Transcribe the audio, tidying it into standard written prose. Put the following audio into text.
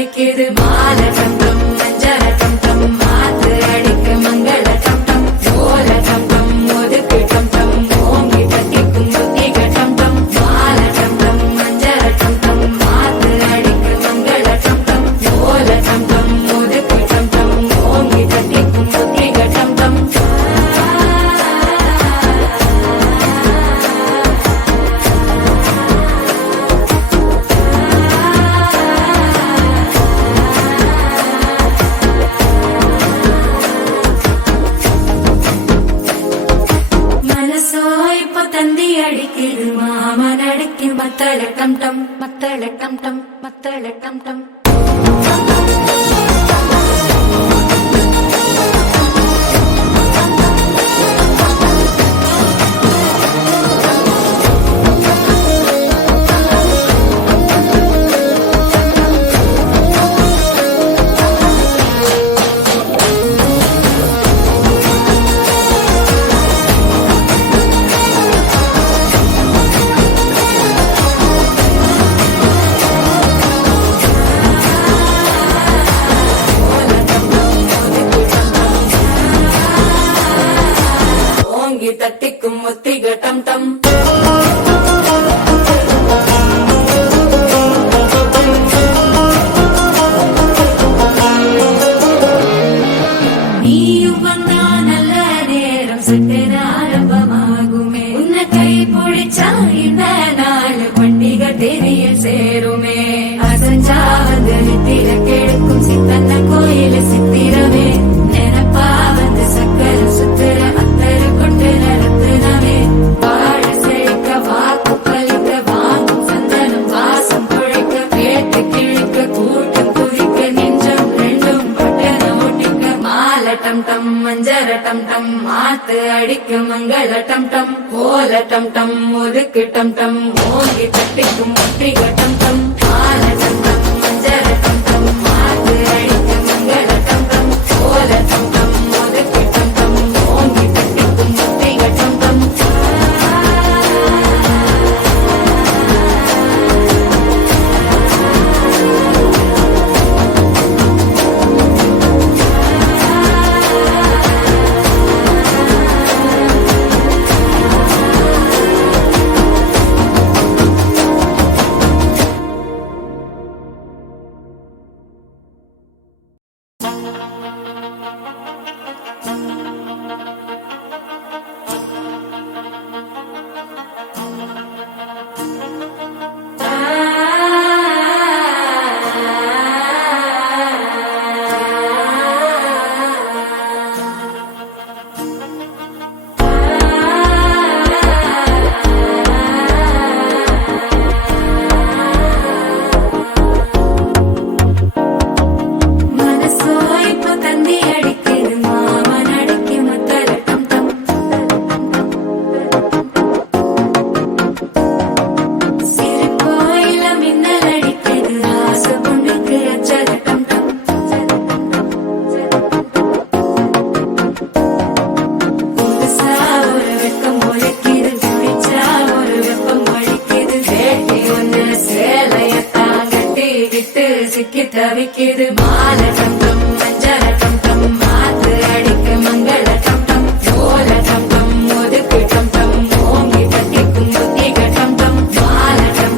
தவிக்குது மால டம் டம் மஞ்சள டம் டம் மாத்து அடிக்க மங்கள டம் டம் ஓல டம் டம் ஒதுக்கு டம் டம் ஓங்கி தட்டிக்கும் புத்திக டம் டம் மால டம் டம் மஞ்சள டம் டம் மாத்து அடிக்க மங்கள டம் டம் ஓல டம் டம் ஒதுக்கு டம் டம் ஓங்கி தட்டிக்கும் புத்திக டம் டம் தந்தி அடிக்குது மாமன் அடிக்கு மத்தள டம் டம் மத்தள டம் டம் மத்தள டம் டம் தட்டிக்கும் முத்திக டம் டம் நீயும் வந்தா நல்ல நேரம் சட்டென ஆரம்பமாகுமே உன்னை கை பிடிச்சா இந்த நாள் பண்டிகை தெரியல் சேருமே அசஞ்சா வந்து நித்திர கெடுக்கும் சித்தன்ன கோயில சித்திரமே நினப்பா வந்து சக்கர சுத்திர டம் டம் மஞ்சர டம் டம் மாத்து அடிக்க மங்கள டம் டம் கோல டம் டம் ஒதுக்கு டம் டம் ஓங்கி தட்டிக்கும் முத்திக டம் டம் மால டம் டம் மஞ்சர டம் டம் மாத்து அடிக்க மங்கள டம் டம் கோல டம் டம் ஒதுக்கு டம் டம் ஓங்கி தட்டிக்கும் முத்திக டம் டம் தவிக்குது